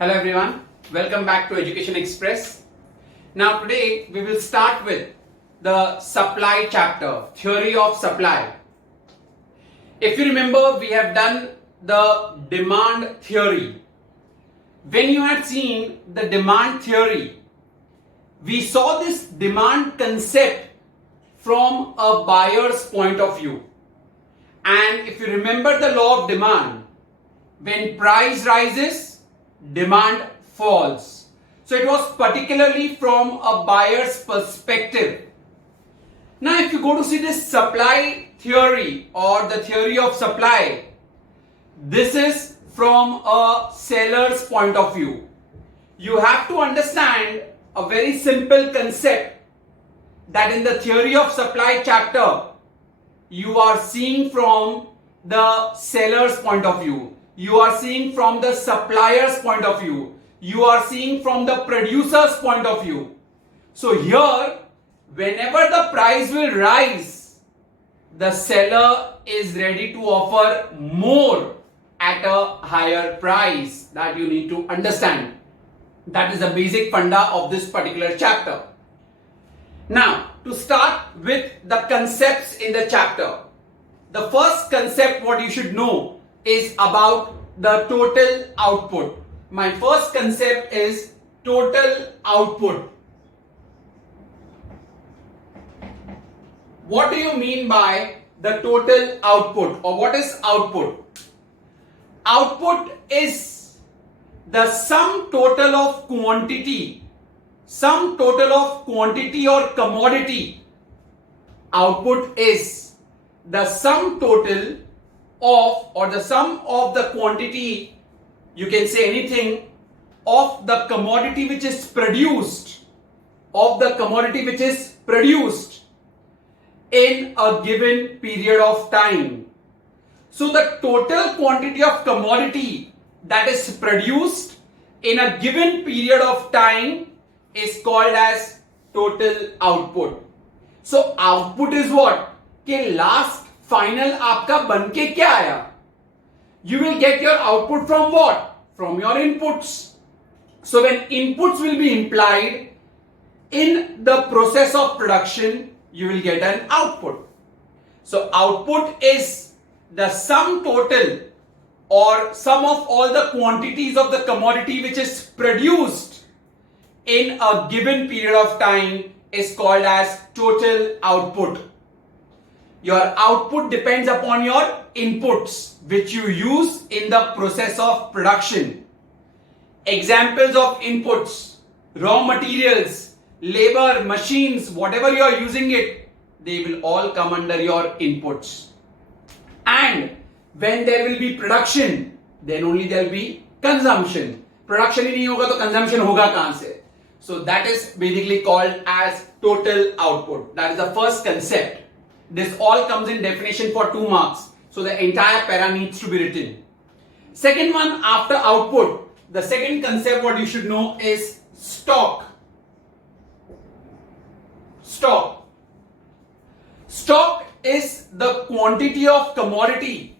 Hello everyone, welcome back to Education Express. Now today we will start with the supply chapter, theory of supply. If you remember, we have done the demand theory. When you had seen the demand theory, we saw this demand concept from a buyer's point of view. And if you remember the law of demand, when price rises, demand falls. So it was particularly from a buyer's perspective. Now if you go to see this supply theory or the theory of supply, this is from a seller's point of view. You have to understand a very simple concept that in the theory of supply chapter, you are seeing from the seller's point of view. You are seeing from the supplier's point of view. You are seeing from the producer's point of view. So here, whenever the price will rise, the seller is ready to offer more at a higher price. That you need to understand. That is the basic funda of this particular chapter. Now, to start with the concepts in the chapter, the first concept what you should know is about the total output. My first concept is total output. What do you mean by the total output, or what is output? Output is the sum total of quantity, or commodity. Output is the sum total of, or the sum of the quantity, you can say anything, of the commodity which is produced, in a given period of time. So the total quantity of commodity that is produced in a given period of time is called as total output. So output is what? कि last final आपका बनके क्या आया? You will get your output from what? From your inputs. So when inputs will be implied in the process of production, you will get an output. So output is the sum total or sum of all the quantities of the commodity which is produced in a given period of time is called as total output. Your output depends upon your inputs which you use in the process of production. Examples of inputs: raw materials, labor, machines, whatever you are using it, they will all come under your inputs. And when there will be production, then only there will be consumption. Production ही नहीं होगा तो consumption होगा कहां से? So that is basically called as total output. That is the first concept. This all comes in definition for 2 marks. So the entire para needs to be written. Second one, after output, the second concept what you should know is stock. Stock. Stock is the quantity of commodity.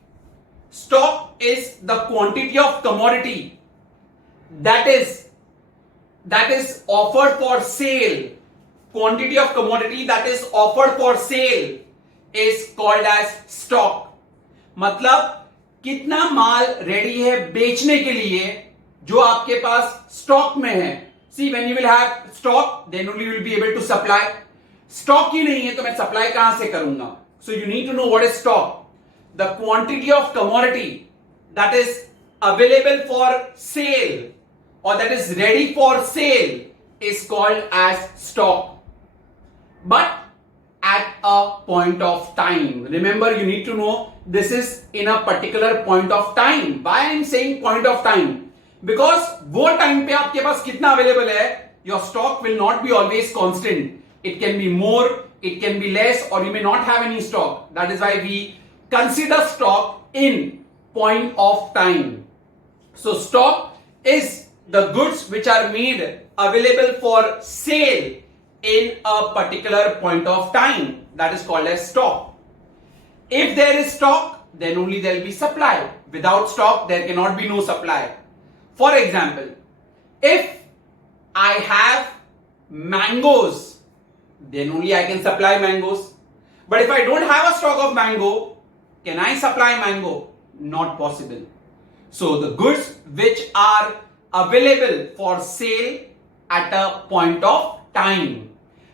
Stock is the quantity of commodity that is offered for sale. Quantity of commodity that is offered for sale is called as stock. मतलब कितना माल ready है बेचने के लिए जो आपके पास stock में है. See, when you will have stock, then only you will be able to supply. Stock ही नहीं है तो मैं सप्लाई कहां से करूंगा? So you need to know what is stock. The quantity of commodity that is available for sale or that is ready for sale is called as stock. But at a point of time. Remember, you need to know this is in a particular point of time. Why I am saying point of time? Because वो time पे आपके पास कितना available है, your stock will not be always constant. It can be more, it can be less, or you may not have any stock. That is why we consider stock in point of time. So stock is the goods which are made available for sale in a particular point of time. That is called as stock. If there is stock, then only there will be supply. Without stock, there cannot be no supply. For example, If I have mangoes, then only I can supply mangoes. But if I don't have a stock of mango, can I supply mango? Not possible. So the goods which are available for sale at a point of time.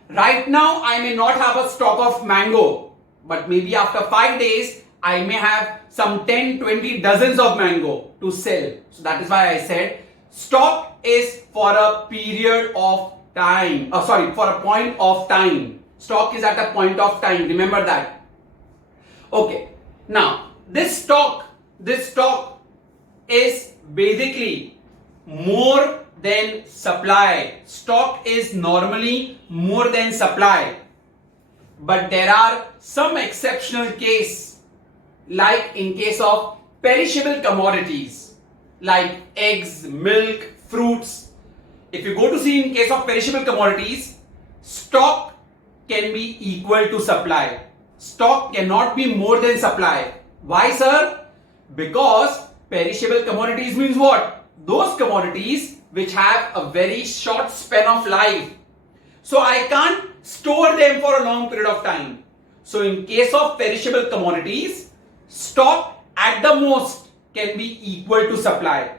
Right now I may not have a stock of mango, but maybe after 5 days I may have some 10, 20 dozens of mango to sell. So that is why I said stock is for a period of time. For a point of time. Stock is at a point of time. Remember that. Okay. Now this stock is basically more than supply. Stock is normally more than supply. But there are some exceptional case, like in case of perishable commodities like eggs, milk, fruits. If you go to see in case of perishable commodities, stock can be equal to supply. Stock cannot be more than supply. Why, sir? Because perishable commodities means what? Those commodities which have a very short span of life. So I can't store them for a long period of time. So in case of perishable commodities, stock at the most can be equal to supply.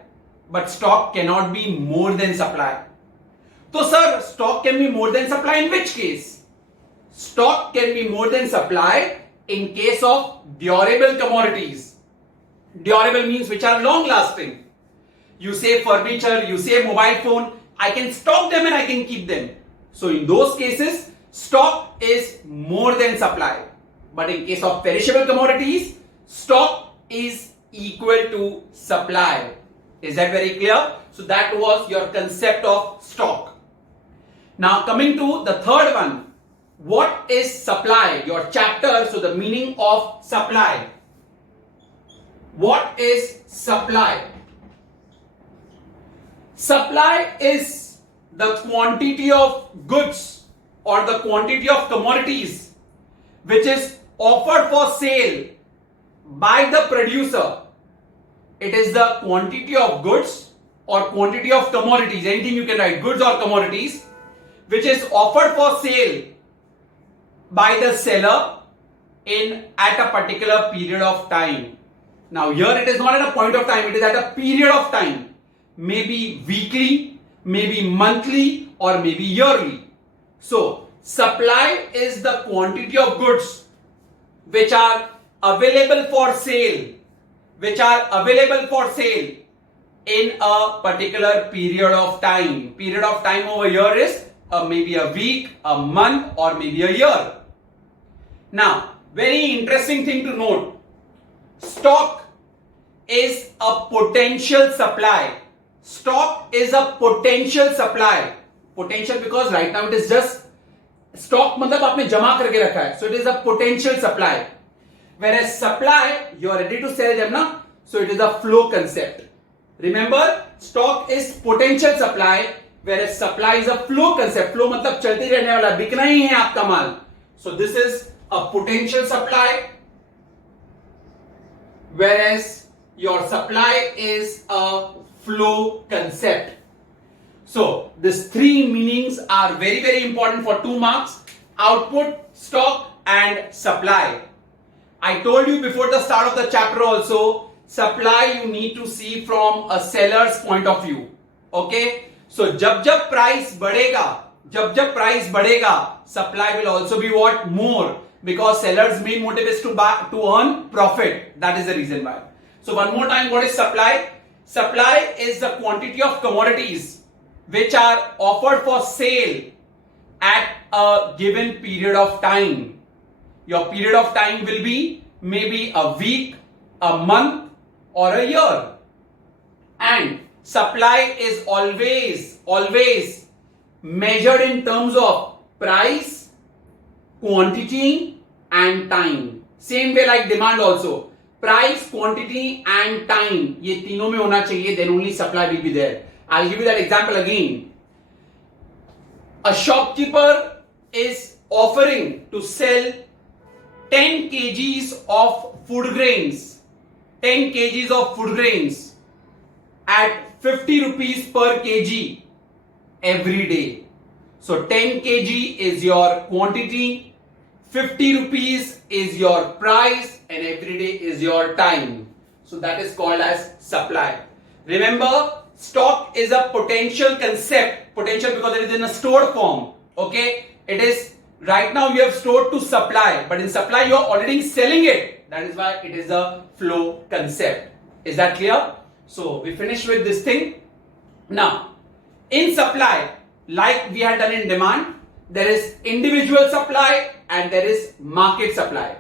But stock cannot be more than supply. So sir, stock can be more than supply in which case? Stock can be more than supply in case of durable commodities. Durable means which are long lasting. You say furniture, you say mobile phone, I can stock them and I can keep them. So in those cases, stock is more than supply. But in case of perishable commodities, stock is equal to supply. Is that very clear? So that was your concept of stock. Now coming to the third one. What is supply? Your chapter, so the meaning of supply. What is supply? Supply is the quantity of goods or the quantity of commodities which is offered for sale by the producer. It is the quantity of goods or quantity of commodities, anything you can write, goods or commodities, which is offered for sale by the seller at a particular period of time. Now here it is not at a point of time, it is at a period of time. Maybe weekly, maybe monthly, or maybe yearly. So supply is the quantity of goods which are available for sale, in a particular period of time. Period of time over here is maybe a week, a month, or maybe a year. Now, very interesting thing to note. Stock is a potential supply. Stock is a potential supply. Potential because right now it is just stock मतलब आपने जमा करके रखा है. So it is a potential supply. Whereas supply, you are ready to sell them ना. So it is a flow concept. Remember, stock is potential supply, whereas supply is a flow concept. Flow मतलब चलते रहने वाला, बिकना ही है आपका माल. So this is a potential supply, whereas your supply is a flow concept. So these three meanings are very, very important for 2 marks: output, stock, and supply. I told you before the start of the chapter also, supply you need to see from a seller's point of view. Okay? So जब price बढ़ेगा, supply will also be what? More. Because seller's main motive is to earn profit. That is the reason why. So one more time, what is supply? Supply is the quantity of commodities which are offered for sale at a given period of time. Your period of time will be maybe a week, a month, or a year. And supply is always measured in terms of price, quantity, and time. Same way like demand also. Price, quantity, and time. ये तीनों में होना चाहिए, then only supply will be there. I'll give you that example again. A shopkeeper is offering to sell 10 kgs of food grains. 10 kgs of food grains at 50 rupees per kg. every day. So 10 kg is your quantity, 50 rupees is your price, and every day is your time. So that is called as supply. Remember, stock is a potential concept. Potential because it is in a stored form. Okay, it is right now you have stored to supply, but in supply you are already selling it. That is why it is a flow concept. Is that clear? So we finish with this thing. Now, in supply, like we had done in demand, there is individual supply and there is market supply.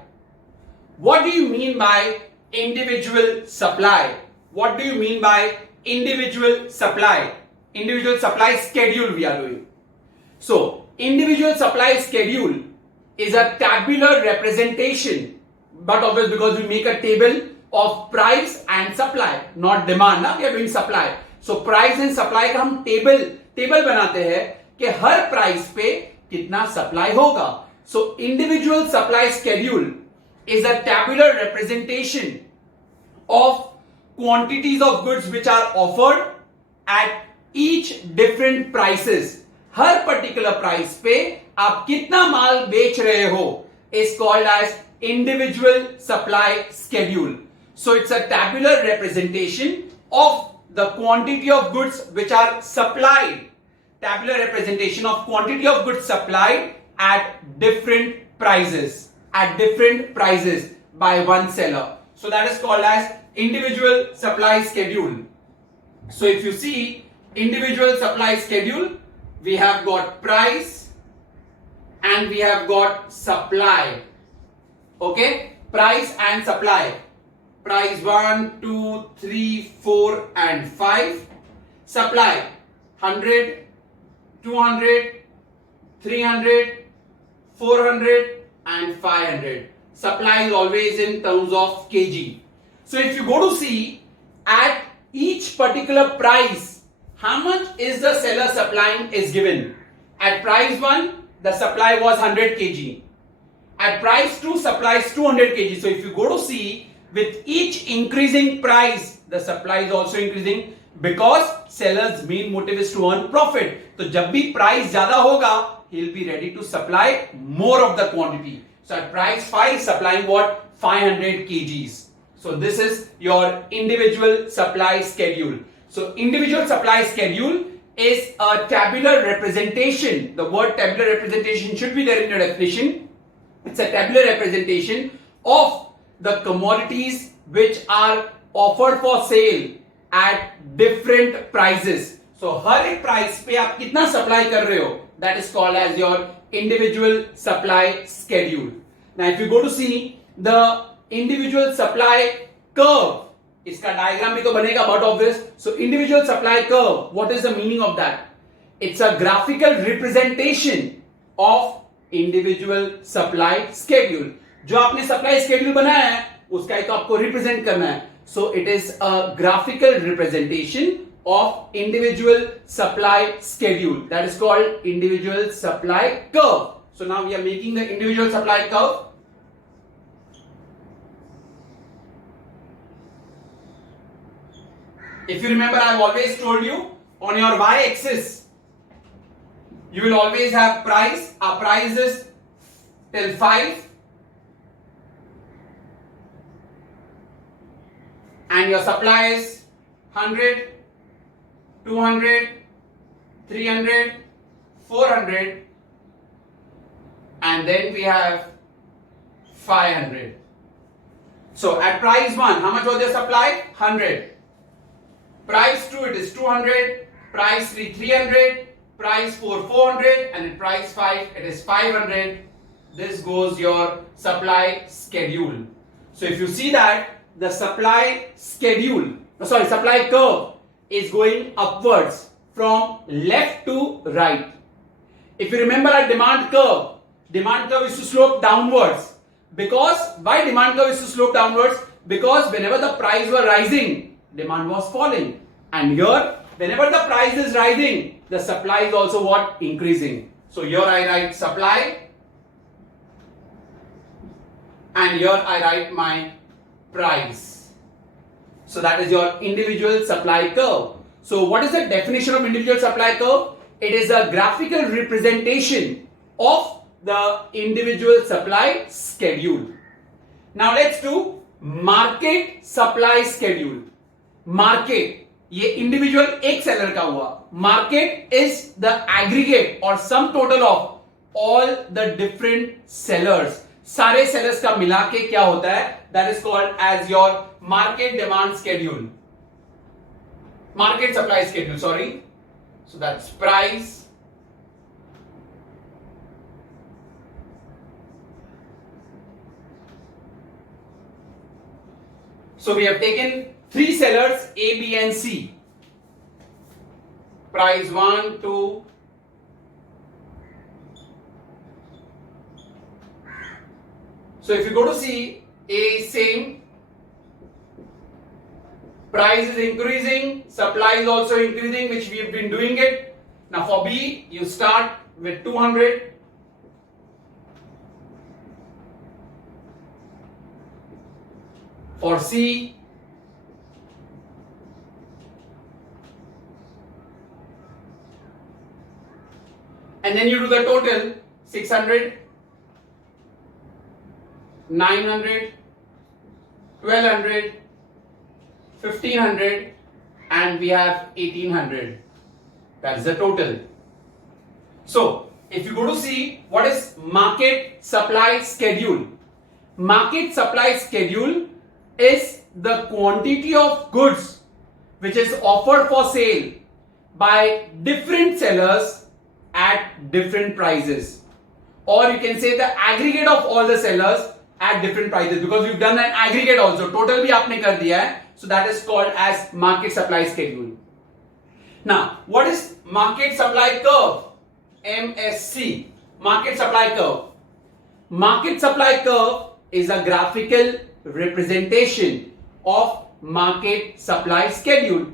What do you mean by individual supply? What do you mean by individual supply? Individual supply schedule we are doing. So, individual supply schedule is a tabular representation, but obviously because we make a table of price and supply, not demand, ना? We are doing supply. So, price and supply का हम table बनाते हैं कि हर price पे कितना supply होगा. So, individual supply schedule is a tabular representation of quantities of goods which are offered at each different prices. Her particular price पे आप कितना माल बेच रहे हो is called as individual supply schedule. So it's a tabular representation of the quantity of goods which are supplied. Tabular representation of quantity of goods supplied at different prices. At different prices by one seller. So that is called as individual supply schedule. So if you see individual supply schedule, we have got price and we have got supply. Okay, price and supply. Price 1, 2, 3, 4 and 5. Supply 100, 200, 300, 400 and 500. Supply is always in terms of kg. So if you go to see at each particular price, how much is the seller supplying is given. At price 1, the supply was 100 kg. At price 2, supply is 200 kg. So if you go to see, with each increasing price, the supply is also increasing because seller's main motive is to earn profit. So जब भी price ज़्यादा होगा, he'll be ready to supply more of the quantity. So at price 5, supplying what? 500 kgs. So this is your individual supply schedule. So individual supply schedule is a tabular representation. The word tabular representation should be there in your definition. It's a tabular representation of the commodities which are offered for sale at different prices. So हर एक price पे आप कितना supply कर रहे हो, that is called as your individual supply schedule. Now if you go to see the individual supply curve, इसका diagram भी तो बनेगा but obvious. So individual supply curve, what is the meaning of that? It's a graphical representation of individual supply schedule. जो आपने supply schedule बनाया है, उसका ही तो आपको represent करना है. So it is a graphical representation of individual supply schedule. That is called individual supply curve. So now we are making the individual supply curve. If you remember, I have always told you on your y-axis, you will always have price. Our price is till 5. And your supply is 100, 200, 300, 400, and then we have 500. So at price 1, how much was your supply? 100. Price 2, it is 200. Price 3, 300. Price 4, 400. And at price 5, it is 500. This goes your supply schedule. So if you see that, the supply supply curve is going upwards from left to right. If you remember our demand curve is to slope downwards. Because why demand curve is to slope downwards? Because whenever the price were rising, demand was falling. And here, whenever the price is rising, the supply is also what? Increasing. So here I write supply. And here I write my price. So that is your individual supply curve. So what is the definition of individual supply curve? it is a graphical representation of the individual supply schedule. Now let's do market supply schedule. Market, ये individual एक seller का हुआ. Market is the aggregate or sum total of all the different sellers. सारे sellers का मिला के क्या होता है? That is called as your market demand schedule. Market supply schedule, sorry. So that's price, so we have taken three sellers A, B and C. Price 1, 2. So if you go to C, A same. Price is increasing, supply is also increasing, which we have been doing it. Now for B, you start with 200. For C, and then you do the total 600, 900, 1200, 1500 and we have 1800. That's the total. So if you go to see what is market supply schedule. Market supply schedule is the quantity of goods which is offered for sale by different sellers at different prices, or you can say the aggregate of all the sellers at different prices, because we've done an aggregate also, total bhi aapne kar diya hai. So that is called as market supply schedule. Now, what is market supply curve? MSC, market supply curve. Market supply curve is a graphical representation of market supply schedule.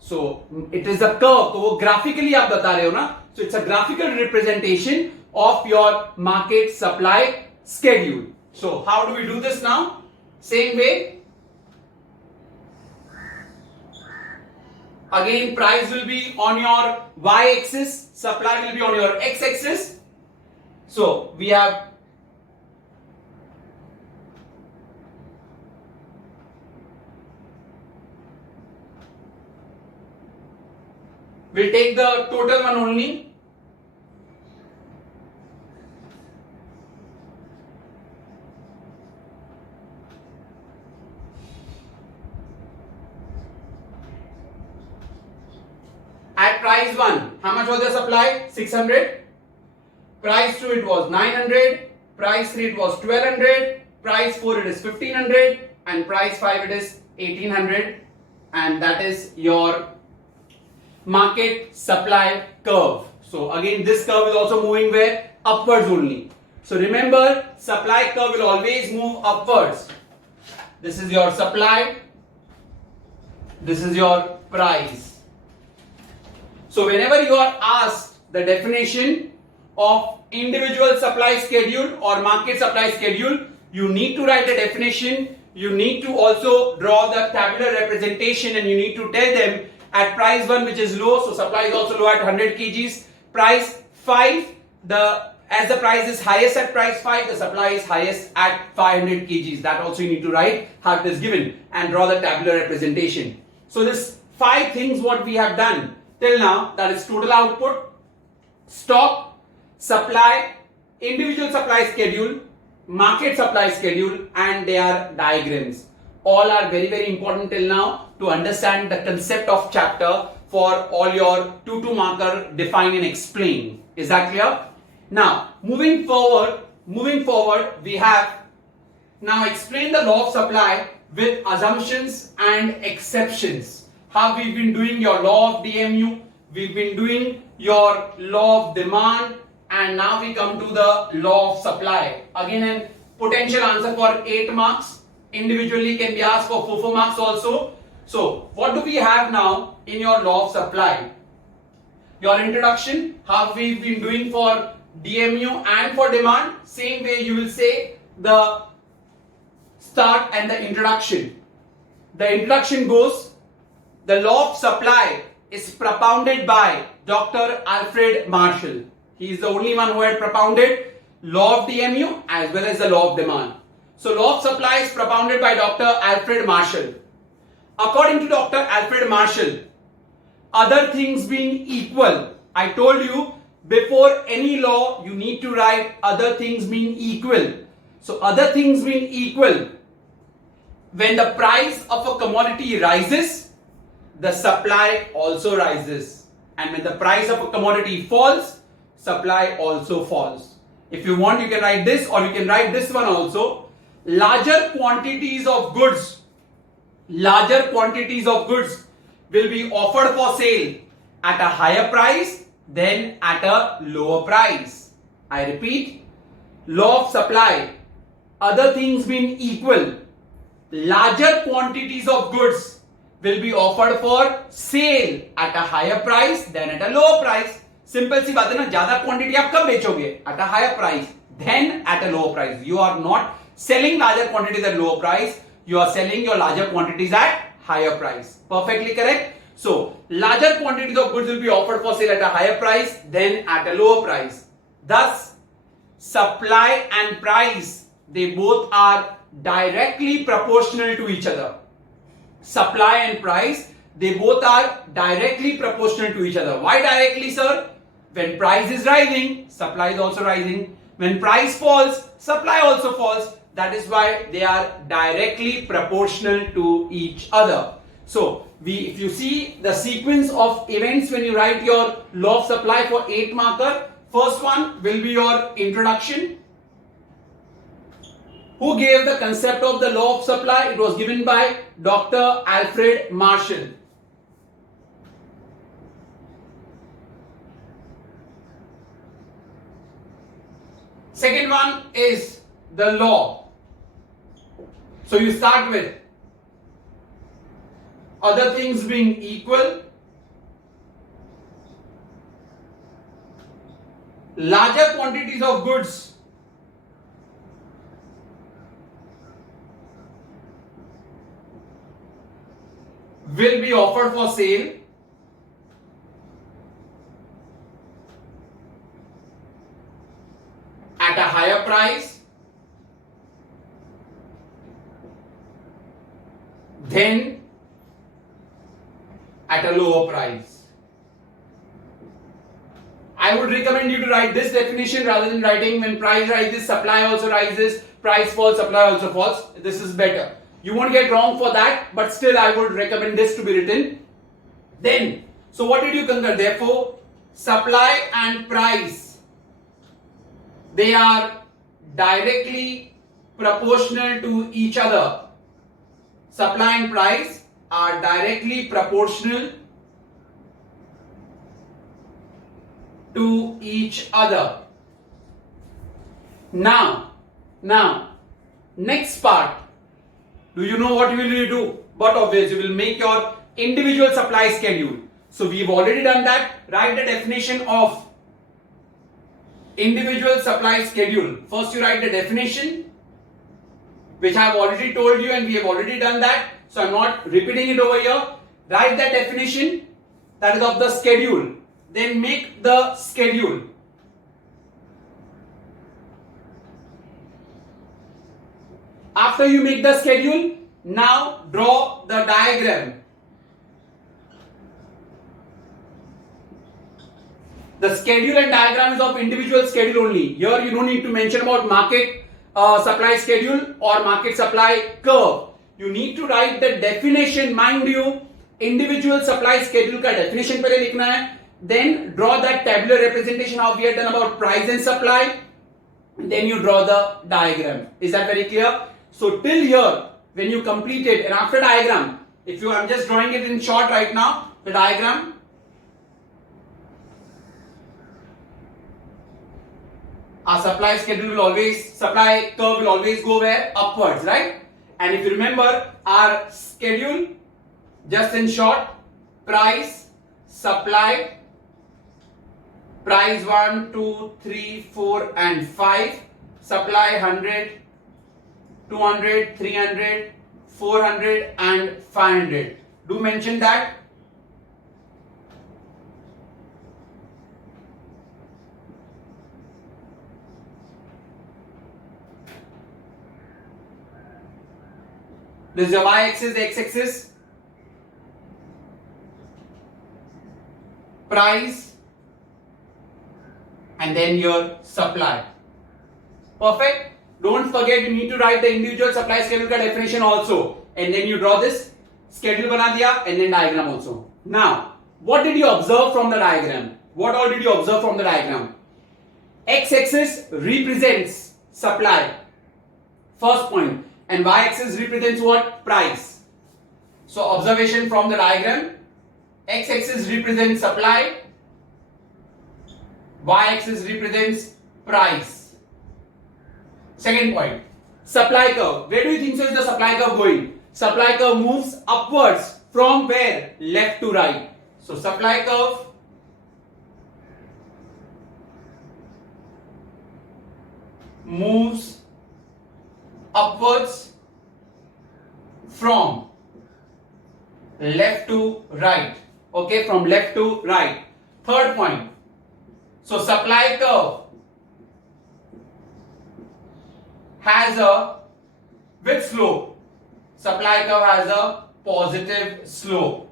So it is a curve. तो वो graphically आप बता रहे हो ना? So it's a graphical representation of your market supply schedule. So how do we do this now? Same way. Again, price will be on your y-axis, supply will be on your x-axis. So we have we'll take the total one only. At price 1, how much was the supply? 600. Price 2 it was 900. Price 3 it was 1200. Price 4 it is 1500. And price 5 it is 1800. And that is your market supply curve. So again, this curve is also moving where? Upwards only. So remember, supply curve will always move upwards. This is your supply. This is your price. So whenever you are asked the definition of individual supply schedule or market supply schedule, you need to write a definition. You need to also draw the tabular representation, and you need to tell them at price 1 which is low, so supply is also low at 100 kgs. Price 5, as the price is highest at price 5, the supply is highest at 500 kgs. That also you need to write how it is given and draw the tabular representation. So this 5 things what we have done till now, that is total output, stock, supply, individual supply schedule, market supply schedule, and their diagrams. All are very, very important till now to understand the concept of chapter for all your 2-2 marker define and explain. Is that clear? Now, moving forward, we have now explain the law of supply with assumptions and exceptions. How we've been doing your law of DMU, we've been doing your law of demand, and now we come to the law of supply. Again, a potential answer for 8 marks. Individually can be asked for 4 marks also. So, what do we have now in your law of supply? Your introduction, how we've been doing for DMU and for demand. Same way you will say the start and the introduction. The introduction goes, the law of supply is propounded by Dr. Alfred Marshall. He is the only one who had propounded law of DMU as well as the law of demand. So law of supply is propounded by Dr. Alfred Marshall. According to Dr. Alfred Marshall, other things being equal, I told you before any law you need to write other things being equal. So other things being equal, when the price of a commodity rises, the supply also rises. And when the price of a commodity falls, supply also falls. If you want, you can write this, or you can write this one also. Larger quantities of goods will be offered for sale at a higher price than at a lower price. I repeat, law of supply, other things being equal, larger quantities of goods will be offered for sale at a higher price than at a lower price. Simple सी बात है ना, ज्यादा quantity आप कब बेचोगे? At a higher price than at a lower price. You are not selling larger quantities at lower price, you are selling your larger quantities at higher price. Perfectly correct. So larger quantities of goods will be offered for sale at a higher price than at a lower price. Thus supply and price, they both are directly proportional to each other. Supply and price, they both are directly proportional to each other. Why directly, sir? When price is rising, supply is also rising. When price falls, supply also falls. That is why they are directly proportional to each other. So if you see the sequence of events when you write your law of supply for 8 marker, first one will be your introduction. Who gave the concept of the law of supply? It was given by Dr. Alfred Marshall. Second one is the law. So you start with other things being equal, larger quantities of goods will be offered for sale at a higher price than at a lower price. I would recommend you to write this definition rather than writing when price rises, supply also rises, price falls, supply also falls. This is better. You won't get wrong for that, but still I would recommend this to be written. Then, so what did you conclude? Therefore, supply and price, they are directly proportional to each other. Supply and price are directly proportional to each other. Now, next part. Do you know what you will do? But obviously, you will make your individual supply schedule. So we've already done that. Write the definition of individual supply schedule. First, you write the definition, which I have already told you, and we have already done that. So I'm not repeating it over here. Write the definition, that is of the schedule. Then make the schedule. After you make the schedule, now draw the diagram. The schedule and diagram is of individual schedule only. Here you don't need to mention about market supply schedule or market supply curve. You need to write the definition. Mind you, individual supply schedule का definition पहले लिखना है. Then draw that tabular representation how we had done about price and supply. Then you draw the diagram. Is that very clear? So till here, when you complete it, and after diagram, I'm just drawing it in short right now, the diagram. Our supply curve will always go where? Upwards, right? And if you remember our schedule, just in short, price, supply, price 1, 2, 3, 4 and 5, supply 100, 200, 300, 400 and 500. Do mention that. This is your y-axis, x-axis, price, and then your supply. Perfect. Don't forget, you need to write the individual supply schedule ka definition also, and then you draw this schedule bana diya, and then diagram also. Now, what did you observe from the diagram? What all did you observe from the diagram? X-axis represents supply, first point, and y-axis represents what? Price. So observation from the diagram, x-axis represents supply, y-axis represents price. Second point, supply curve. Where do you think so is the supply curve going? Supply curve moves upwards from where? Left to right. So supply curve moves upwards from left to right. Okay, from left to right. Third point. So supply curve has a which slope? Supply curve has a positive slope.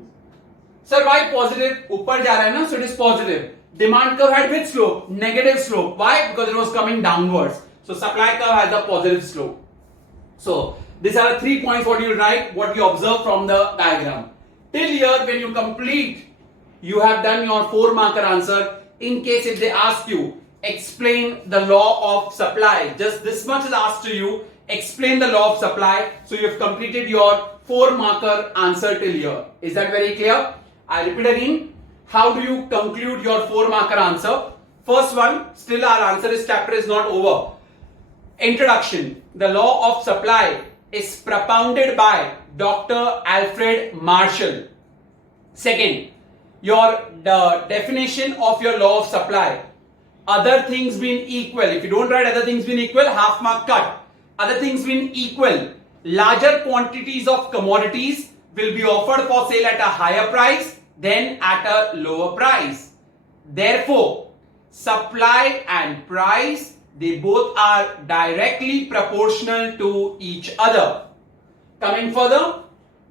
Sir, why positive? ऊपर जा रहा है ना, so it is positive. Demand curve had which slope? Negative slope. Why? Because it was coming downwards. So supply curve has a positive slope. So these are the 3 points what you write, what you observe from the diagram. Till here, when you complete, you have done your 4 marker answer. In case if they ask you, explain the law of supply. Just this much is asked to you. Explain the law of supply. So you have completed your 4 marker answer till here. Is that very clear? I repeat again. How do you conclude your 4 marker answer? First one, still our answer is chapter is not over. Introduction. The law of supply is propounded by Dr. Alfred Marshall. Second, the definition of your law of supply. Other things being equal. If you don't write other things being equal, half mark cut. Other things being equal, larger quantities of commodities will be offered for sale at a higher price than at a lower price. Therefore, supply and price, they both are directly proportional to each other. Coming further,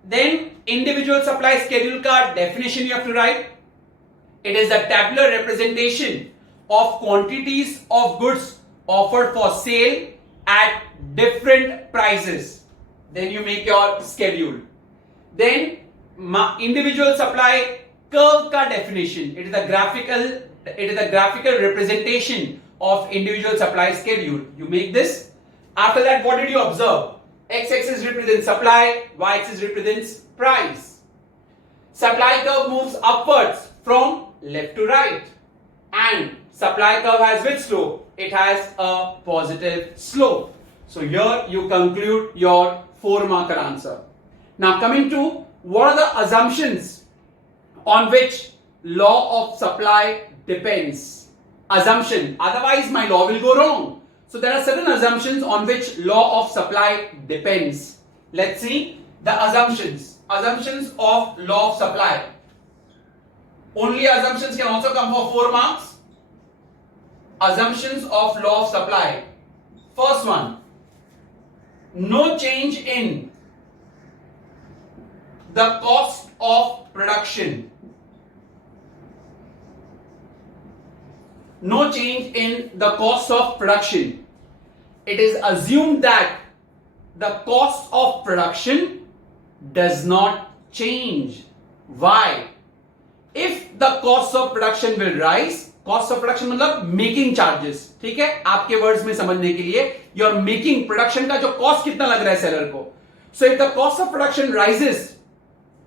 then individual supply schedule ka definition you have to write. It is a tabular representation of quantities of goods offered for sale at different prices. Then you make your schedule. Then individual supply curve ka definition. It is a graphical representation of individual supply schedule. You make this. After that, what did you observe? X-axis represents supply, y-axis represents price. Supply curve moves upwards from left to right. And supply curve has which slope? It has a positive slope. So here you conclude your 4 marker answer. Now coming to what are the assumptions on which law of supply depends. Assumption, otherwise my law will go wrong. So there are certain assumptions on which law of supply depends. Let's see the assumptions. Assumptions of law of supply. Only assumptions can also come for 4 marks. Assumptions of law of supply. First one, no change in the cost of production. No change in the cost of production. It is assumed that the cost of production does not change. Why? If the cost of production will rise, cost of production मतलब making charges, ठीक है, आपके words में समझने के लिए, your making production का जो cost कितना लग रहा है seller को. So if the cost of production rises,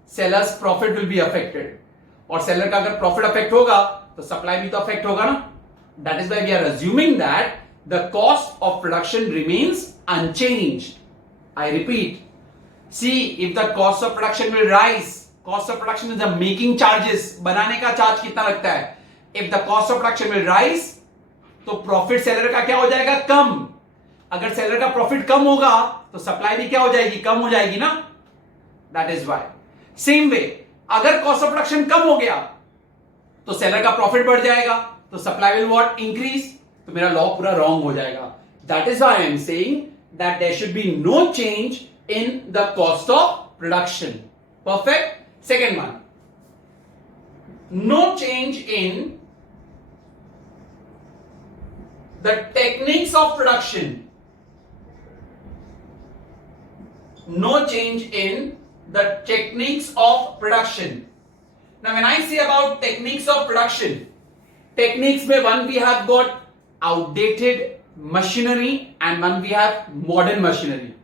seller's profit will be affected. और seller का अगर profit affect होगा, तो supply भी तो affect होगा ना. That is why we are assuming that the cost of production remains unchanged. I repeat. See, if the cost of production will rise, cost of production is the making charges, बनाने का charge कितना लगता है. If the cost of production will rise, तो profit seller का क्या हो जाएगा? कम. अगर seller का profit कम होगा, तो supply भी क्या हो जाएगी? कम हो जाएगी ना. That is why. Same way, अगर cost of production कम हो गया, तो seller का profit बढ़ जाएगा, तो supply will what? Increase. तो मेरा law पूरा wrong हो जाएगा. That is why I am saying that there should be no change in the cost of production. Perfect. Second one, no change in the techniques of production. No change in the techniques of production. Now when I say about techniques of production, techniques mein one we have got outdated machinery and one we have modern machinery.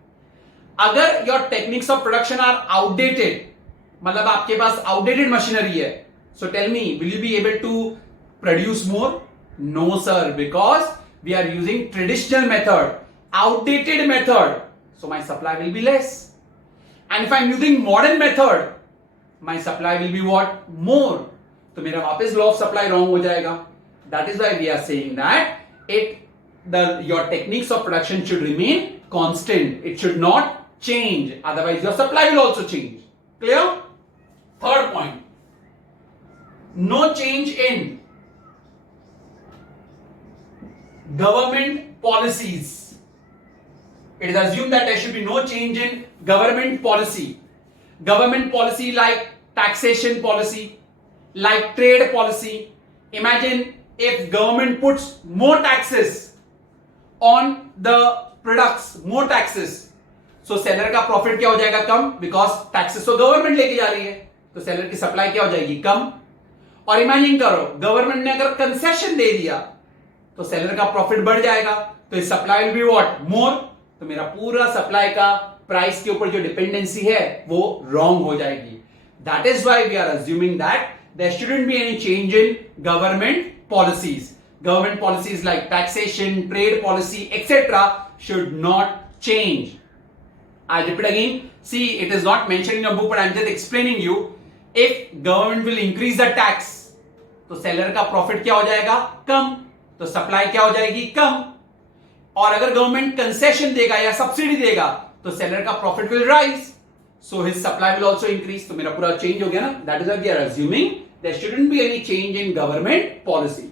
अगर your techniques of production are outdated, मतलब आपके पास outdated machinery है, so tell me, will you be able to produce more? No sir, because we are using traditional method, outdated method, so my supply will be less. And if I am using modern method, my supply will be what? More. तो मेरा वापस law of supply wrong हो जाएगा. That is why we are saying that your techniques of production should remain constant. It should not change. Otherwise, your supply will also change. Clear? Third point. No change in government policies. It is assumed that there should be no change in government policy. Government policy like taxation policy, like trade policy. Imagine if government puts more taxes on the products, more taxes. So seller का profit क्या हो जाएगा? कम, because taxes तो government लेके जा रही है, तो seller की supply क्या हो जाएगी? कम. और imagine करो, government ने अगर concession दे दिया, तो seller का profit बढ़ जाएगा, तो इस supply will be what? More. तो मेरा पूरा supply का price के ऊपर जो dependency है, वो wrong हो जाएगी. That is why we are assuming that there shouldn't be any change in government policies. Government policies like taxation, trade policy, etc. should not change. I repeat again. See, it is not mentioned in your book, but I am just explaining you. If government will increase the tax, तो seller का profit क्या हो जाएगा? कम. तो supply क्या हो जाएगी? कम. और अगर government concession देगा या subsidy देगा, तो seller का profit will rise. So his supply will also increase. तो मेरा पूरा change हो गया ना? That is why we are assuming there shouldn't be any change in government policy.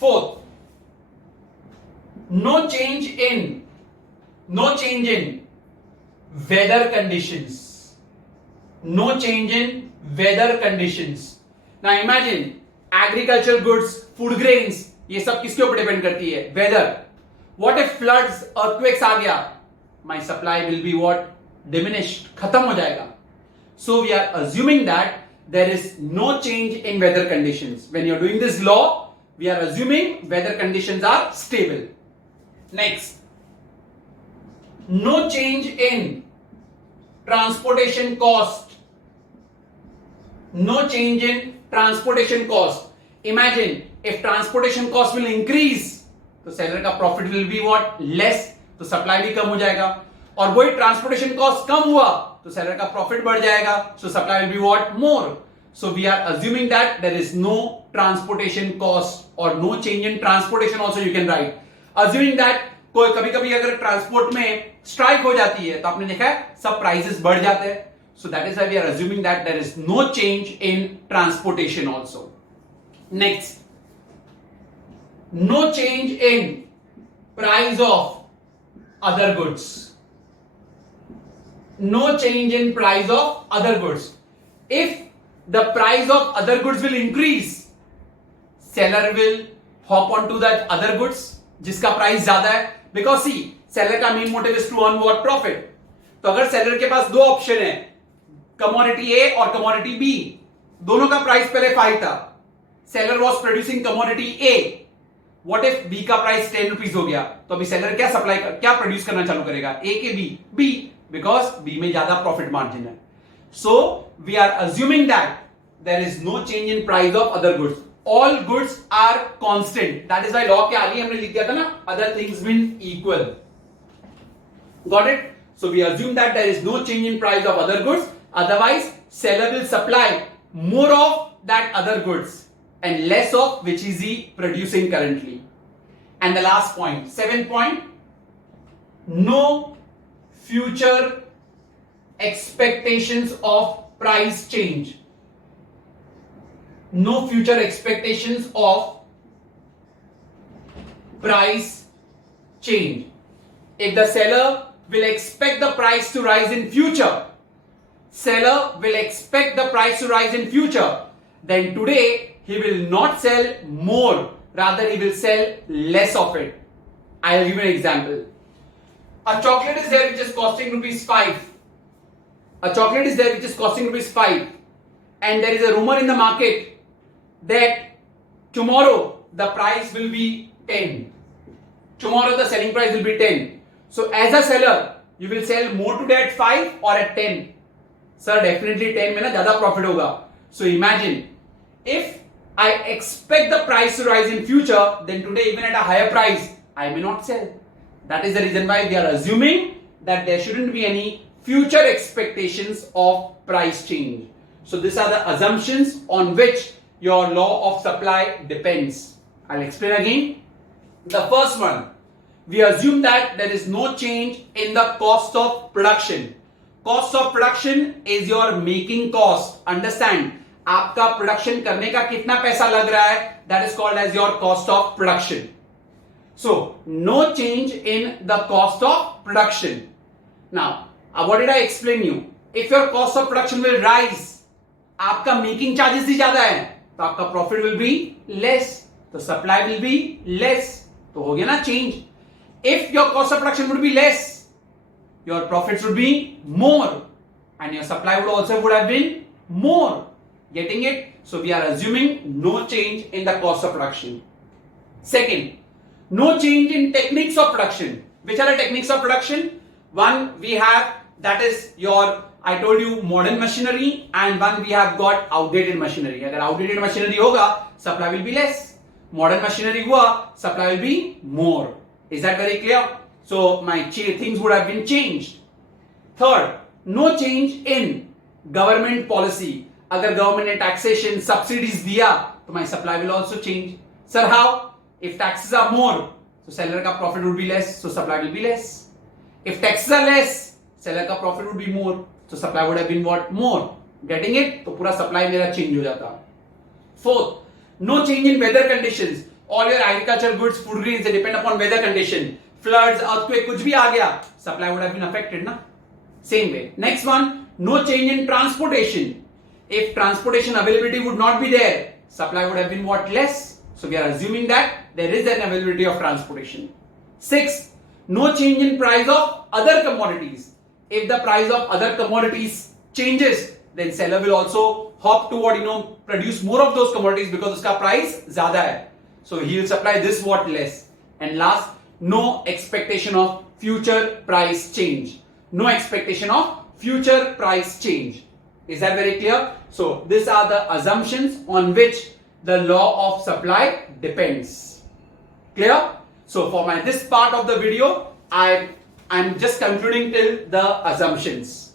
Fourth, no change in weather conditions. No change in weather conditions. Now imagine agricultural goods, food grains, ये सब किसके ऊपर depend करती है? Weather. What if floods, earthquakes आ गया? My supply will be what? Diminished. खत्म हो जाएगा. So we are assuming that there is no change in weather conditions. When you are doing this law, we are assuming weather conditions are stable. Next, no change in transportation cost. No change in transportation cost. Imagine if transportation cost will increase, तो seller का profit will be what? Less. तो supply भी कम हो जाएगा. और वही transportation cost कम हुआ, तो seller का profit बढ़ जाएगा. So supply will be what? More. So we are assuming that there is no transportation cost or no change in transportation also you can write. Assuming that कोई कभी-कभी अगर transport में strike हो जाती है तो आपने देखा है सब प्राइसेस बढ़ जाते हैं. So that is why we are assuming that there is no change in transportation also. Next, no change in price of other goods. No change in price of other goods. If the price of other goods will increase, seller will hop onto that other goods जिसका price ज्यादा है, because see, seller का main motive is to earn what? Profit. तो अगर seller के पास दो option है, commodity A और commodity B, दोनों का प्राइस पहले 5 था. Seller was producing commodity A. What if B का प्राइस 10 रुपीस हो गया? तो अभी seller क्या प्रोड्यूस करना चालू करेगा? A के B? B, because B में ज्यादा प्रॉफिट मार्जिन है. So we are assuming that there is no change in price of other goods. All goods are constant. That is why law के आगे हमने लिख दिया था ना, other things being equal. Got it? So we assume that there is no change in price of other goods. Otherwise, seller will supply more of that other goods and less of which is he producing currently. And the last point, 7th point, no future expectations of price change. No future expectations of price change. If the seller will expect the price to rise in future. Seller will expect the price to rise in future. Then today he will not sell more, rather he will sell less of it. I'll give you an example. A chocolate is there which is costing rupees 5. A chocolate is there which is costing rupees 5. And there is a rumor in the market that tomorrow the price will be 10. Tomorrow the selling price will be 10. So as a seller, you will sell more today at 5 or at 10. Sir, definitely 10 में ना ज़्यादा profit होगा. So imagine, if I expect the price to rise in future, then today even at a higher price, I may not sell. That is the reason why we are assuming that there shouldn't be any future expectations of price change. So these are the assumptions on which your law of supply depends. I'll explain again. The first one, we assume that there is no change in the cost of production. Cost of production is your making cost. Understand? आपका production करने का कितना पैसा लग रहा है, that is called as your cost of production. So no change in the cost of production. Now, what did I explain you? If your cost of production will rise, आपका making charges ही ज्यादा है, तो आपका profit will be less, तो supply will be less, तो हो गया ना change. If your cost of production would be less, your profits would be more and your supply would have been more. Getting it? So we are assuming no change in the cost of production. Second, no change in techniques of production. Which are the techniques of production? One we have, that is your, I told you, modern machinery, and one we have got outdated machinery. अगर outdated machinery होगा, supply will be less. Modern machinery हुआ, supply will be more. Is that very clear? So my things would have been changed. Third, no change in government policy. अगर government ने taxation subsidies दिया, तो my supply will also change. Sir, how? If taxes are more, so seller का profit would be less, so supply will be less. If taxes are less, seller का profit would be more, so supply would have been what? More. Getting it? तो पूरा supply मेरा change हो जाता. Fourth, no change in weather conditions. All your agricultural goods, food grains, they depend upon weather condition. Floods, earthquake, कुछ भी आ गया, supply would have been affected, ना? Same way. Next one, no change in transportation. If transportation availability would not be there, supply would have been what? Less. So we are assuming that there is an availability of transportation. Six, no change in price of other commodities. If the price of other commodities changes, then seller will also hop toward produce more of those commodities because उसका price ज़्यादा है. So he will supply this what less. And last, no expectation of future price change. No expectation of future price change. Is that very clear? So these are the assumptions on which the law of supply depends. Clear? So for this part of the video, I'm just concluding till the assumptions.